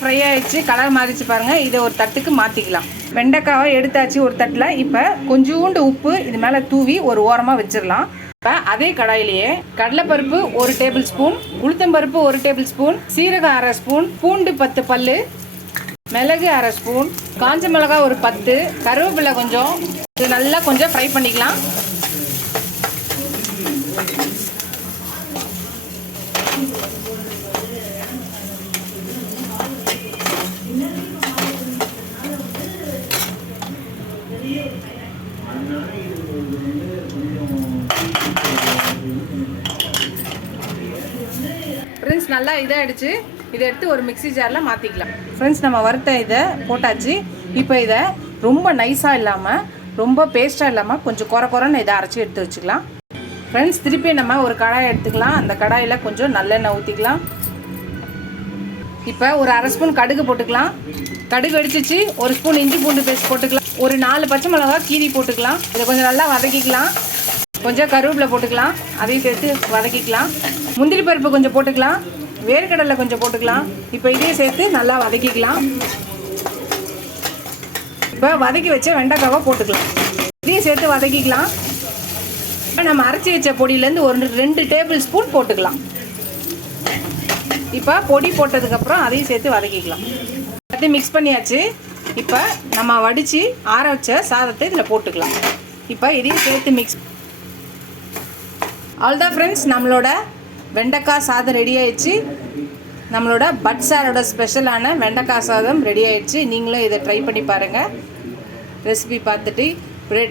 Fry ஆகிடுச்சு, colour மாறிச்சு பாருங்கள். இதை ஒரு தட்டுக்கு மாற்றிக்கலாம். வெண்டைக்காவை எடுத்தாச்சு ஒரு தட்டில். இப்போ கொஞ்சோண்டு உப்பு இது மேலே தூவி ஒரு ஓரமாக வச்சிடலாம். இப்போ அதே கடாயிலேயே கடலைப்பருப்பு 1 டேபிள் ஸ்பூன், உளுத்தம்பருப்பு 1 டேபிள் ஸ்பூன், சீரகம் 1/2 ஸ்பூன், பூண்டு 10 பல்லு, மிளகு 1/2 ஸ்பூன், காஞ்ச மிளகாய் ஒரு 10, கருவேப்பிலை கொஞ்சம், இது நல்லா கொஞ்சம் ஃப்ரை பண்ணிக்கலாம். ஃப்ரெண்ட்ஸ் நல்லா இதாகிடுச்சு. இதை எடுத்து ஒரு மிக்ஸி ஜாரில் மாற்றிக்கலாம். ஃப்ரெண்ட்ஸ் நம்ம வறுத்த இதை போட்டாச்சு. இப்போ இதை ரொம்ப நைஸாக இல்லாமல் ரொம்ப பேஸ்ட்டாக இல்லாமல் கொஞ்சம் குறைன்னு இதை அரைச்சி எடுத்து வச்சுக்கலாம். ஃப்ரெண்ட்ஸ் திருப்பி நம்ம ஒரு கடாயை எடுத்துக்கலாம். அந்த கடாயில் கொஞ்சம் நல்லெண்ணெய் ஊற்றிக்கலாம். இப்போ ஒரு 1/2 ஸ்பூன் கடுகு போட்டுக்கலாம். கடுகு வெடிச்சிச்சு. 1 ஸ்பூன் இஞ்சி பூண்டு பேஸ்ட் போட்டுக்கலாம். ஒரு 4 பச்சை மிளகா கீரி போட்டுக்கலாம். இதை கொஞ்சம் நல்லா வதக்கிக்கலாம். கொஞ்சம் கருவேப்பிலை போட்டுக்கலாம். அதையும் சேர்த்து வதக்கிக்கலாம். முந்திரி பருப்பு கொஞ்சம் போட்டுக்கலாம். வேர்க்கடலை கொஞ்சம் போட்டுக்கலாம். இப்போ இதையும் சேர்த்து நல்லா வதக்கிக்கலாம். இப்போ வதக்கி வச்ச வெண்டைக்காவை போட்டுக்கலாம். இதையும் சேர்த்து வதக்கிக்கலாம். இப்போ நம்ம அரைச்சி வச்ச பொடியிலேருந்து ஒரு 2 டேபிள் ஸ்பூன் போட்டுக்கலாம். இப்போ பொடி போட்டதுக்கப்புறம் அதையும் சேர்த்து வதக்கிக்கலாம். எல்லாத்தையும் மிக்ஸ் பண்ணியாச்சு. இப்போ நம்ம வடித்து ஆற வச்ச சாதத்தை இதில் போட்டுக்கலாம். இப்போ இதையும் சேர்த்து மிக்ஸ். அவ்வளோதான் ஃப்ரெண்ட்ஸ், நம்மளோட வெண்டைக்காய் சாதம் ரெடி ஆயிடுச்சு. நம்மளோட பட் சாரோட ஸ்பெஷலான வெண்டைக்காய் சாதம் ரெடி ஆயிடுச்சு. நீங்களும் இதை ட்ரை பண்ணி பாருங்கள். ரெசிபி பார்த்துட்டு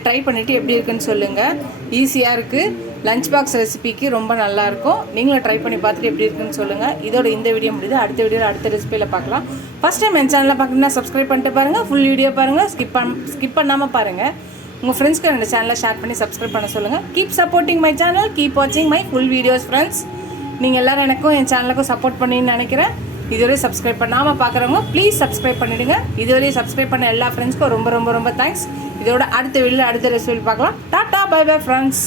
ட்ரை பண்ணிவிட்டு எப்படி இருக்குன்னு சொல்லுங்கள். ஈஸியாக இருக்குது. லஞ்ச் பாக்ஸ் ரெசிபிக்கு ரொம்ப நல்லாயிருக்கும். நீங்களும் ட்ரை பண்ணி பார்த்துட்டு எப்படி இருக்குன்னு சொல்லுங்கள். இதோட இந்த வீடியோ முடியுது. அடுத்த வீடியோவில் அடுத்த ரெசிபியில் பார்க்கலாம். ஃபஸ்ட் டைம் என் சேனலில் பார்க்கணுன்னா சப்ஸ்கிரைப் பண்ணிட்டு பாருங்கள். ஃபுல் வீடியோ பாருங்கள். ஸ்கிப் பண்ணாமல் பாருங்கள். உங்கள் ஃப்ரெண்ட்ஸ்க்கு என்னோட சேனலை ஷேர் பண்ணி சப்ஸ்கிரைப் பண்ண சொல்லுங்கள். Keep supporting my channel. Keep வாட்சிங் மை ஃபுல் வீடியோஸ் ஃப்ரெண்ட்ஸ். நீங்கள் எல்லோரும் எனக்கும் என் சேனலுக்கும் சப்போர்ட் பண்ணின்னு நினைக்கிறேன். இதுவரை சப்ஸ்கிரைப் பண்ணாமல் பார்க்குறவங்க ப்ளீஸ் சப்ஸ்கிரைப் பண்ணிவிடுங்க. இதுவரையும் சப்ஸ்கிரைப் பண்ண எல்லா ஃப்ரெண்ட்ஸ்க்கும் ரொம்ப ரொம்ப ரொம்ப தேங்க்ஸ். இதோட அடுத்த வீடியோவில் அடுத்த ரெசிபியில் பார்க்கலாம். Tata bye bye friends.